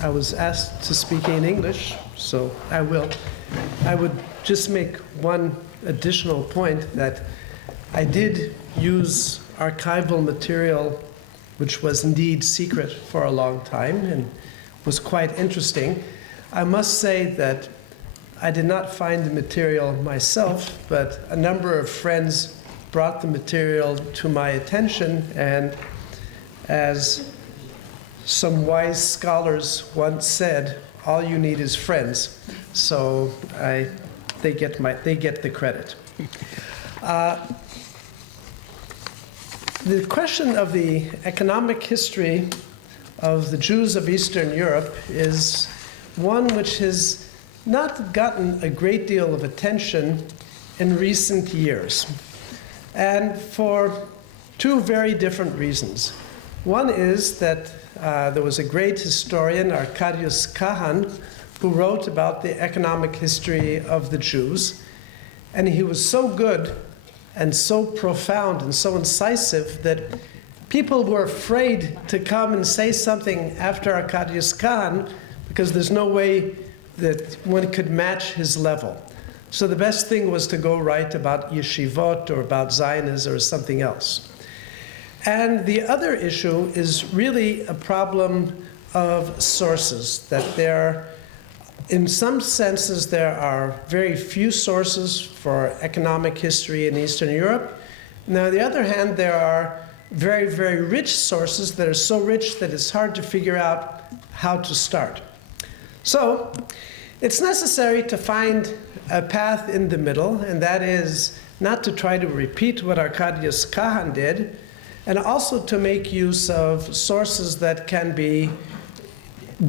I was asked to speak in English, so I will. I would just make one additional point that I did use archival material which was indeed secret for a long time and was quite interesting. I must say that I did not find the material myself, but a number of friends brought the material to my attention, and as some wise scholars once said, all you need is friends. So they get the credit. The question of the economic history of the Jews of Eastern Europe is one which has not gotten a great deal of attention in recent years, and for two very different reasons. One is that there was a great historian, Arkadius Kahan, who wrote about the economic history of the Jews, and he was so good and so profound and so incisive that people were afraid to come and say something after Arkadius Kahan because there's no way that one could match his level. So the best thing was to go write about yeshivot or about Zionism or something else. And the other issue is really a problem of sources, that there, in some senses, there are very few sources for economic history in Eastern Europe. And on the other hand, there are very, very rich sources that are so rich that it's hard to figure out how to start. So it's necessary to find a path in the middle, and that is not to try to repeat what Arkadius Kahan did, and also to make use of sources that can be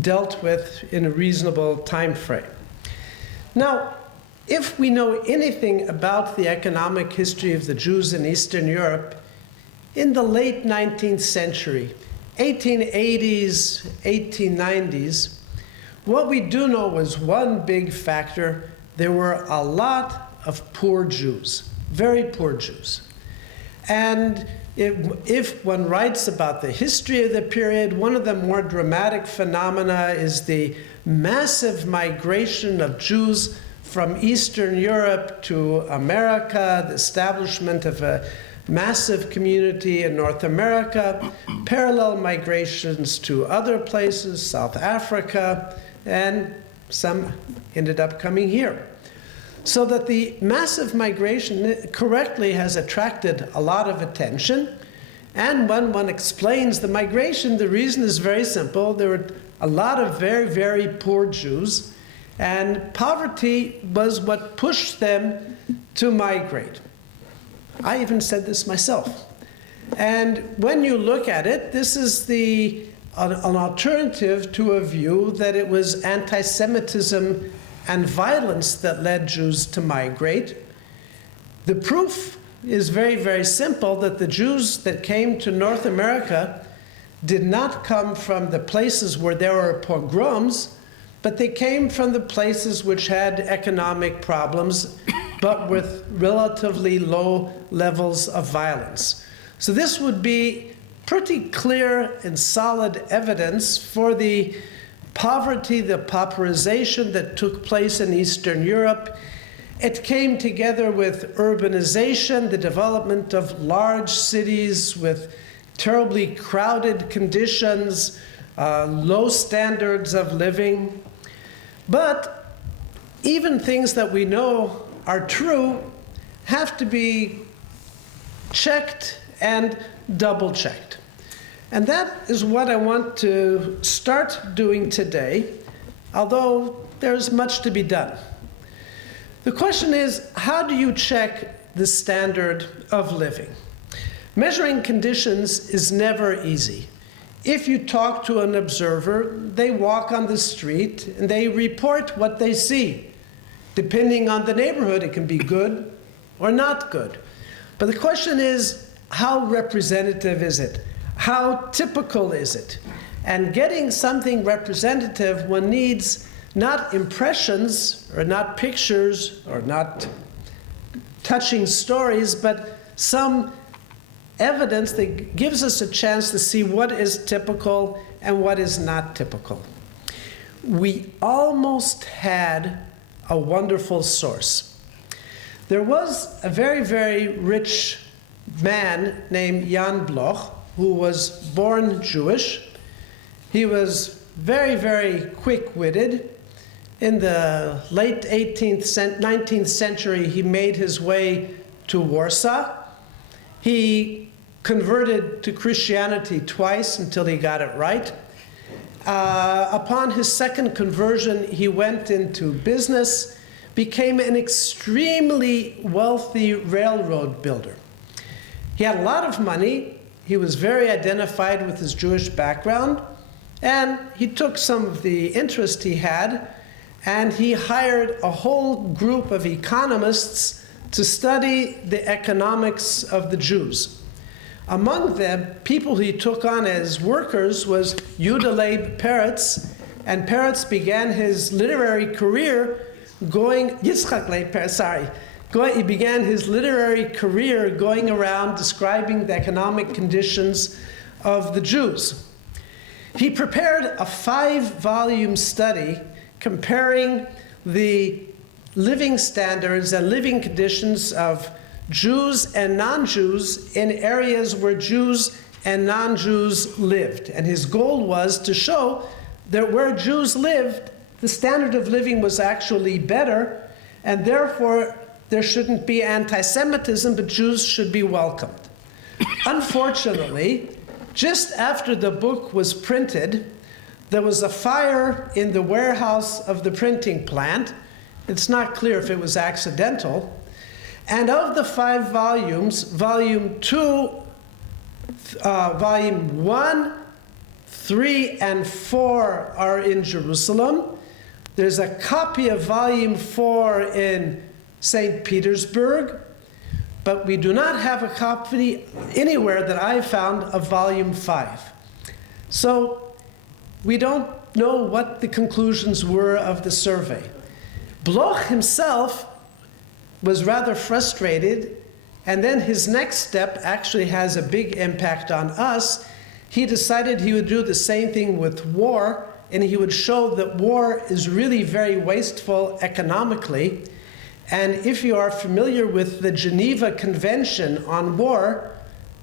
dealt with in a reasonable time frame. Now, if we know anything about the economic history of the Jews in Eastern Europe, in the late 19th century, 1880s, 1890s, what we do know was one big factor: there were a lot of poor Jews, very poor Jews. And if one writes about the history of the period, one of the more dramatic phenomena is the massive migration of Jews from Eastern Europe to America, the establishment of a massive community in North America, parallel migrations to other places, South Africa, and some ended up coming here. So that the massive migration correctly has attracted a lot of attention. And when one explains the migration, the reason is very simple. There were a lot of very, very poor Jews, and poverty was what pushed them to migrate. I even said this myself. And when you look at it, this is an alternative to a view that it was anti-Semitism and violence that led Jews to migrate. The proof is very, very simple, that the Jews that came to North America did not come from the places where there were pogroms, but they came from the places which had economic problems, but with relatively low levels of violence. So this would be pretty clear and solid evidence for the poverty, the pauperization that took place in Eastern Europe. It came together with urbanization, the development of large cities with terribly crowded conditions, low standards of living. But even things that we know are true have to be checked and double-checked. And that is what I want to start doing today, although there's much to be done. The question is, how do you check the standard of living? Measuring conditions is never easy. If you talk to an observer, they walk on the street and they report what they see. Depending on the neighborhood, it can be good or not good. But the question is, how representative is it? How typical is it? And getting something representative, one needs not impressions or not pictures or not touching stories, but some evidence that gives us a chance to see what is typical and what is not typical. we almost had a wonderful source. There was a very, very rich man named Jan Bloch, who was born Jewish. He was very, very quick-witted. In the late 19th century, he made his way to Warsaw. He converted to Christianity twice until he got it right. Upon his second conversion, he went into business, became an extremely wealthy railroad builder. He had a lot of money. He was very identified with his Jewish background, and he took some of the interest he had, and he hired a whole group of economists to study the economics of the Jews. Among them, people he took on as workers was Yehuda Leib Peretz, and Peretz began his literary career Yitzchak Leib Peretz, sorry. He began his literary career going around describing the economic conditions of the Jews. He prepared a 5-volume study comparing the living standards and living conditions of Jews and non-Jews in areas where Jews and non-Jews lived. And his goal was to show that where Jews lived, the standard of living was actually better, and therefore there shouldn't be anti-Semitism, but Jews should be welcomed. Unfortunately, just after the book was printed, there was a fire in the warehouse of the printing plant. It's not clear if it was accidental. And of the 5 volumes, volume 1, 3, and 4 are in Jerusalem. There's a copy of volume 4 in St. Petersburg, but we do not have a copy anywhere that I found of volume 5. So we don't know what the conclusions were of the survey. Bloch himself was rather frustrated, and then his next step actually has a big impact on us. He decided he would do the same thing with war, and he would show that war is really very wasteful economically. And if you are familiar with the Geneva Convention on War,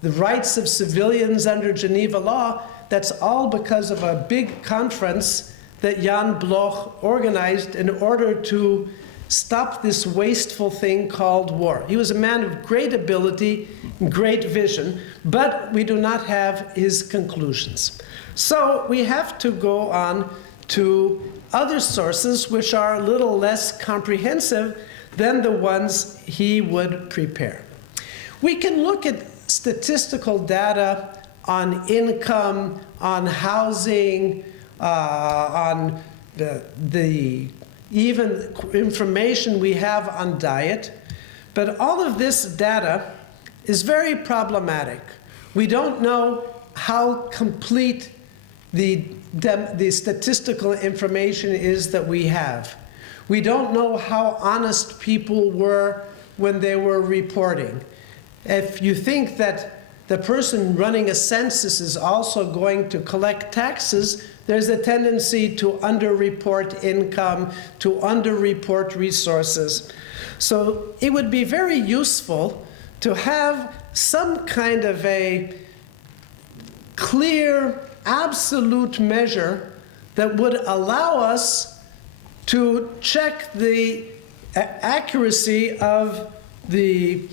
the rights of civilians under Geneva law, that's all because of a big conference that Jan Bloch organized in order to stop this wasteful thing called war. He was a man of great ability, great vision, but we do not have his conclusions. So we have to go on to other sources which are a little less comprehensive than the ones he would prepare. We can look at statistical data on income, on housing, on the even information we have on diet, but all of this data is very problematic. We don't know how complete the statistical information is that we have. We don't know how honest people were when they were reporting. If you think that the person running a census is also going to collect taxes, there's a tendency to underreport income, to underreport resources. So it would be very useful to have some kind of a clear, absolute measure that would allow us to check the accuracy of the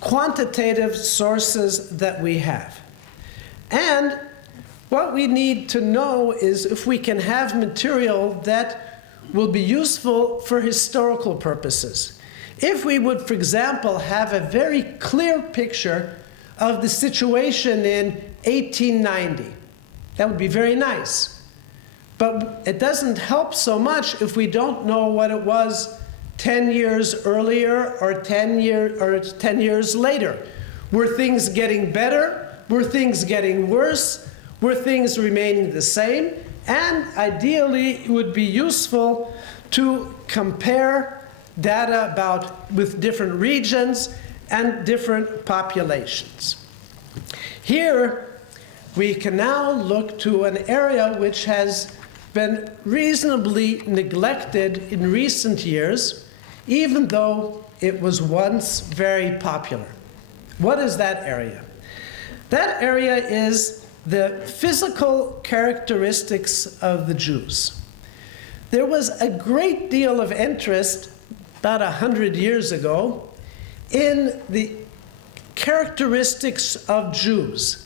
quantitative sources that we have. And what we need to know is if we can have material that will be useful for historical purposes. If we would, for example, have a very clear picture of the situation in 1890, that would be very nice. But it doesn't help so much if we don't know what it was 10 years earlier or 10 years later. Were things getting better? Were things getting worse? Were things remaining the same? And ideally, it would be useful to compare data with different regions and different populations. Here, we can now look to an area which has been reasonably neglected in recent years, even though it was once very popular. What is that area? That area is the physical characteristics of the Jews. There was a great deal of interest about 100 years ago in the characteristics of Jews.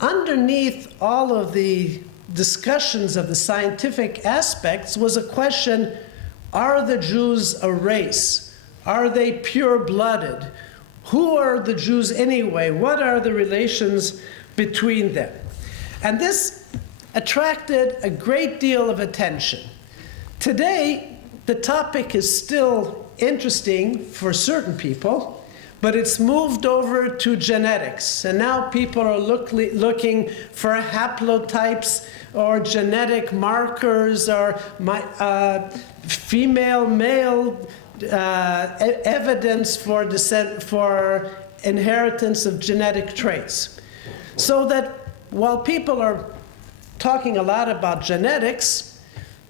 Underneath all of the discussions of the scientific aspects was a question, are the Jews a race? Are they pure-blooded? Who are the Jews anyway? What are the relations between them? And this attracted a great deal of attention. Today, the topic is still interesting for certain people, but it's moved over to genetics. And now people are looking for haplotypes or genetic markers or female-male evidence for descent, for inheritance of genetic traits. So that while people are talking a lot about genetics,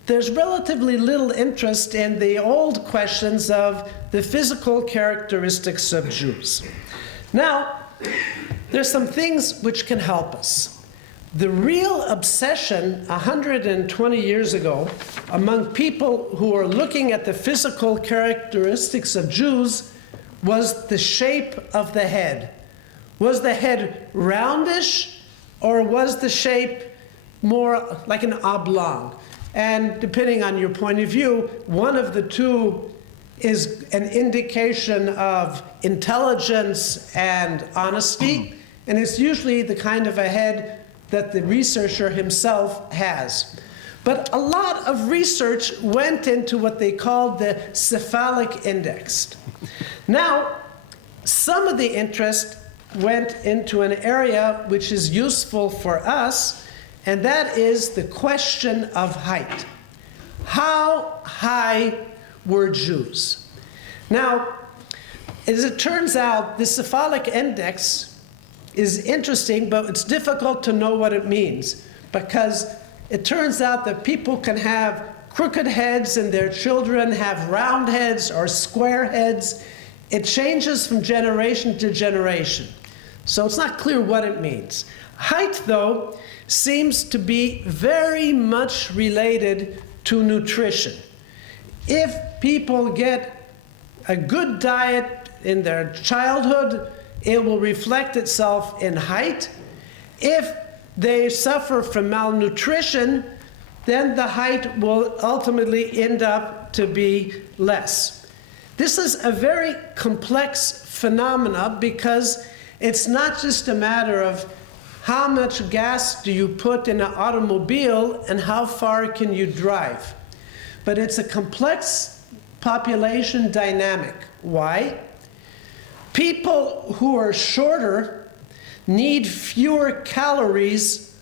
there's relatively little interest in the old questions of the physical characteristics of Jews. Now, there's some things which can help us. The real obsession 120 years ago among people who were looking at the physical characteristics of Jews was the shape of the head. Was the head roundish, or was the shape more like an oblong? And depending on your point of view, one of the two is an indication of intelligence and honesty, and it's usually the kind of a head that the researcher himself has. But a lot of research went into what they called the Cephalic Index. Now, some of the interest went into an area which is useful for us, and that is the question of height. How high were Jews? Now, as it turns out, the Cephalic Index is interesting, but it's difficult to know what it means, because it turns out that people can have crooked heads and their children have round heads or square heads. It changes from generation to generation. So it's not clear what it means. Height, though, seems to be very much related to nutrition. If people get a good diet in their childhood, it will reflect itself in height. If they suffer from malnutrition, then the height will ultimately end up to be less. This is a very complex phenomena because it's not just a matter of how much gas do you put in an automobile and how far can you drive. But it's a complex population dynamic. Why? People who are shorter need fewer calories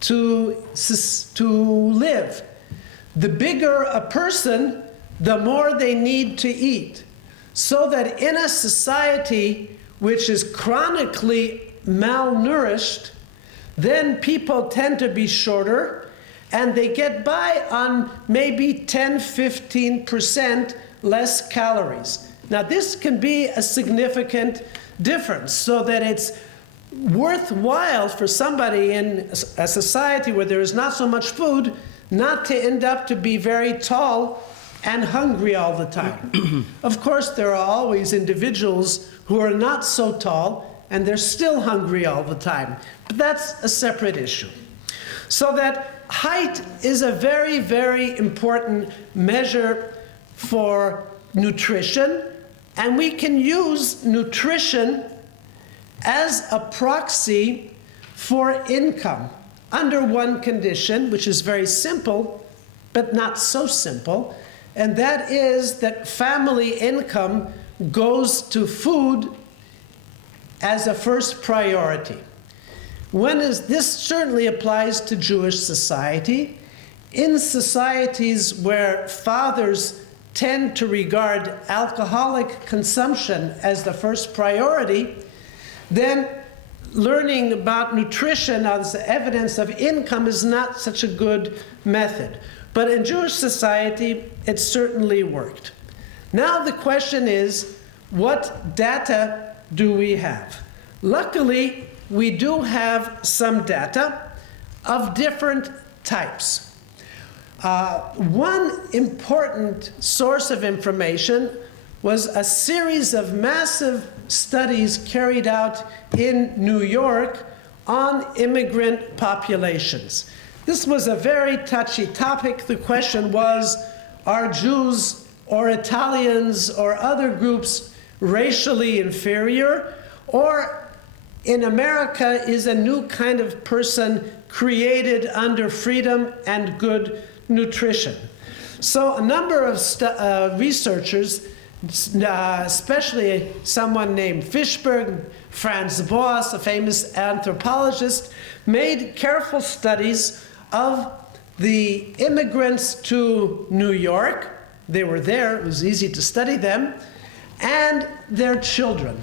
to live. The bigger a person, the more they need to eat. So that in a society which is chronically malnourished, then people tend to be shorter, and they get by on maybe 10–15% less calories. Now, this can be a significant difference, so that it's worthwhile for somebody in a society where there is not so much food not to end up to be very tall and hungry all the time. Of course, there are always individuals who are not so tall and they're still hungry all the time. But that's a separate issue. So that height is a very, very important measure for nutrition, and we can use nutrition as a proxy for income under one condition, which is very simple, but not so simple, and that is that family income goes to food as a first priority. This certainly applies to Jewish society. In societies where fathers tend to regard alcoholic consumption as the first priority, then learning about nutrition as evidence of income is not such a good method. But in Jewish society, it certainly worked. Now the question is, what data do we have? Luckily, we do have some data of different types. One important source of information was a series of massive studies carried out in New York on immigrant populations. This was a very touchy topic. The question was, are Jews or Italians or other groups racially inferior? Or in America, is a new kind of person created under freedom and good nutrition? So a number of researchers, especially someone named Fishberg, Franz Boas, a famous anthropologist, made careful studies of the immigrants to New York. They were there, it was easy to study them, and their children.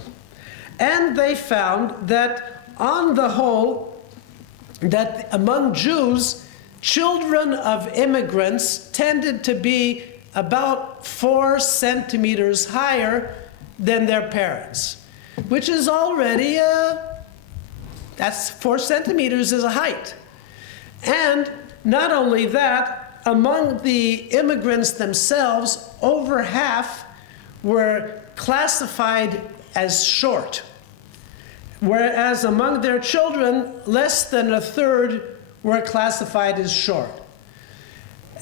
And they found that on the whole, that among Jews, children of immigrants tended to be about 4 centimeters higher than their parents, which is already that's 4 centimeters is a height. And not only that, among the immigrants themselves, over half were classified as short, whereas among their children, less than a third were classified as short.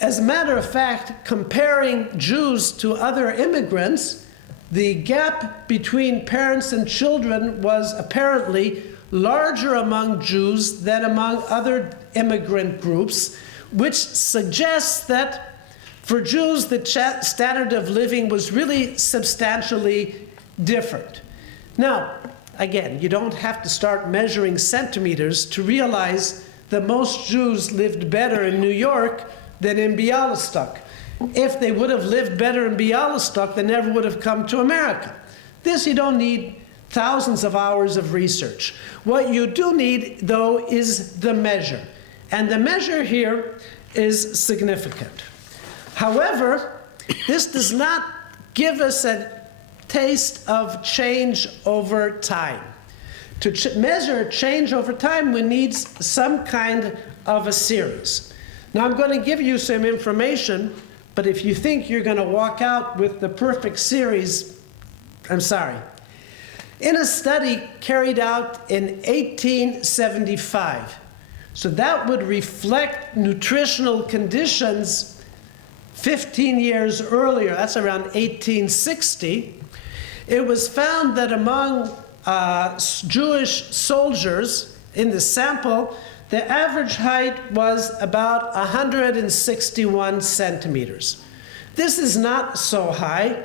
As a matter of fact, comparing Jews to other immigrants, the gap between parents and children was apparently larger among Jews than among other immigrant groups, which suggests that for Jews, the standard of living was really substantially different. Now, again, you don't have to start measuring centimeters to realize that most Jews lived better in New York than in Bialystok. If they would have lived better in Bialystok, they never would have come to America. This you don't need thousands of hours of research. What you do need, though, is the measure. And the measure here is significant. However, this does not give us a taste of change over time. To measure change over time, we need some kind of a series. Now, I'm going to give you some information, but if you think you're going to walk out with the perfect series, I'm sorry. In a study carried out in 1875, so that would reflect nutritional conditions 15 years earlier, that's around 1860, it was found that among Jewish soldiers in the sample, the average height was about 161 centimeters. This is not so high.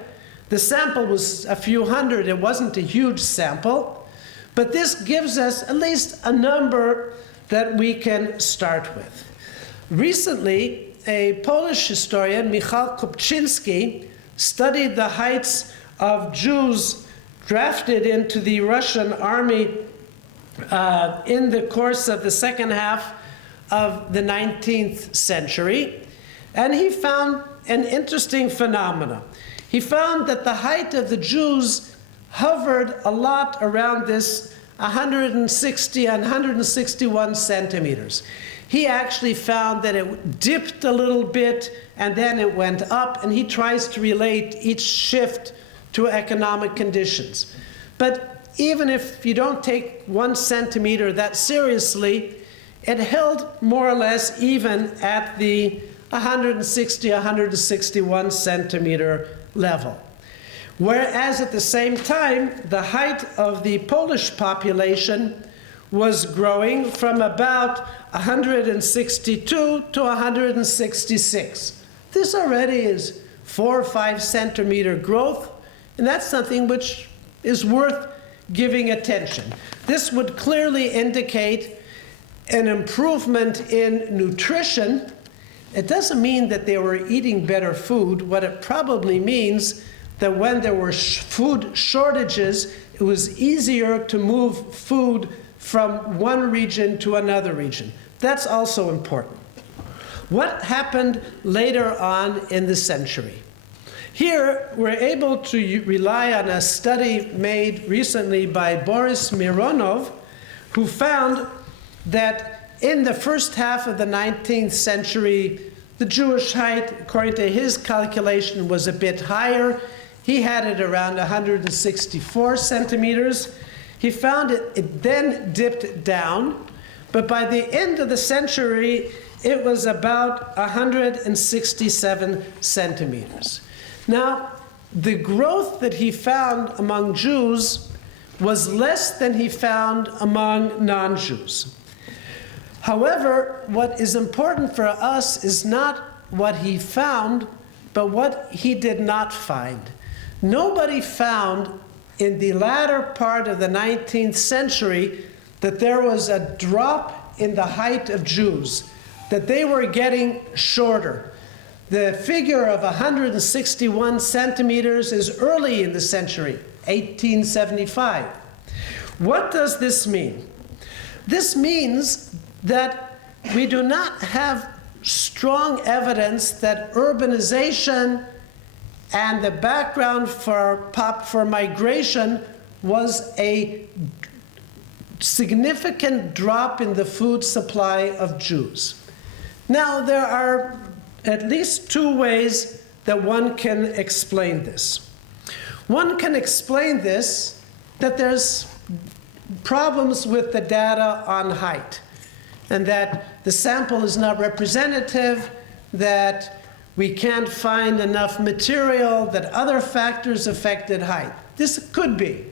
The sample was a few hundred, it wasn't a huge sample, but this gives us at least a number that we can start with. Recently, a Polish historian, Michał Koschitzky, studied the heights of Jews drafted into the Russian army in the course of the second half of the 19th century, and he found an interesting phenomenon. He found that the height of the Jews hovered a lot around this 160 and 161 centimeters. He actually found that it dipped a little bit and then it went up, and he tries to relate each shift to economic conditions. But even if you don't take 1 centimeter that seriously, it held more or less even at the 160, 161 centimeter level. Whereas at the same time, the height of the Polish population was growing from about 162 to 166. This already is 4 or 5 centimeter growth, and that's something which is worth giving attention. This would clearly indicate an improvement in nutrition. It doesn't mean that they were eating better food. What it probably means that when there were food shortages, it was easier to move food from one region to another region. That's also important. What happened later on in the century? Here, we're able to rely on a study made recently by Boris Mironov, who found that in the first half of the 19th century, the Jewish height, according to his calculation, was a bit higher. He had it around 164 centimeters. He found it then dipped down, but by the end of the century, it was about 167 centimeters. Now, the growth that he found among Jews was less than he found among non-Jews. However, what is important for us is not what he found, but what he did not find. Nobody found in the latter part of the 19th century that there was a drop in the height of Jews, that they were getting shorter. The figure of 161 centimeters is early in the century, 1875. What does this mean? This means that we do not have strong evidence that urbanization and the background for migration was a significant drop in the food supply of Jews. Now, there are at least two ways that one can explain this. One can explain this that there's problems with the data on height, and that the sample is not representative, that we can't find enough material, that other factors affected height. This could be.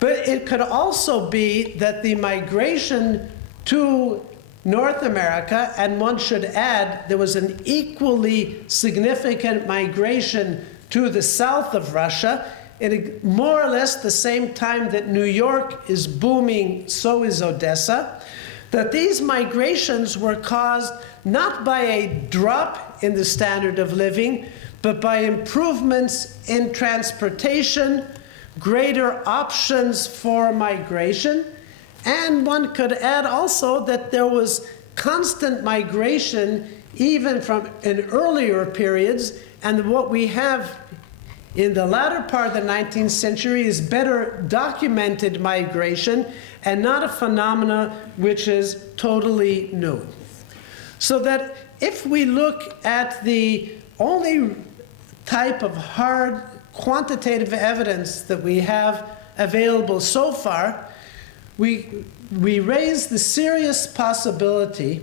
But it could also be that the migration to North America, and one should add, there was an equally significant migration to the south of Russia, at more or less the same time that New York is booming, so is Odessa, that these migrations were caused not by a drop in the standard of living, but by improvements in transportation, greater options for migration. And one could add also that there was constant migration even from in earlier periods, and what we have in the latter part of the 19th century is better documented migration and not a phenomena which is totally new. So that if we look at the only type of hard quantitative evidence that we have available so far, we raise the serious possibility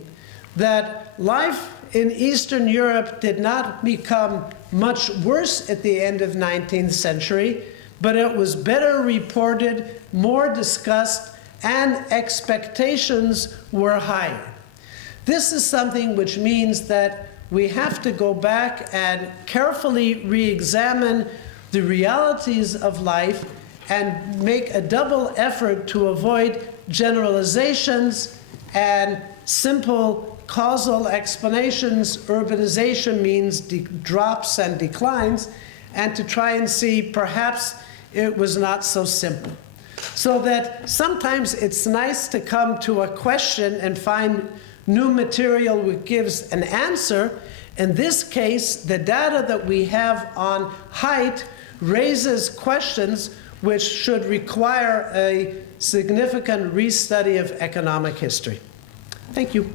that life in Eastern Europe did not become much worse at the end of the 19th century, but it was better reported, more discussed, and expectations were higher. This is something which means that we have to go back and carefully re-examine the realities of life and make a double effort to avoid generalizations and simple causal explanations. Urbanization means drops and declines, and to try and see perhaps it was not so simple. So that sometimes it's nice to come to a question and find new material which gives an answer. In this case, the data that we have on height raises questions which should require a significant restudy of economic history. Thank you.